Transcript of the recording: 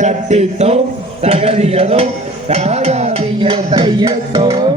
தட்டித்தோம் தகதியதோ தாராதிய தையத்தோம்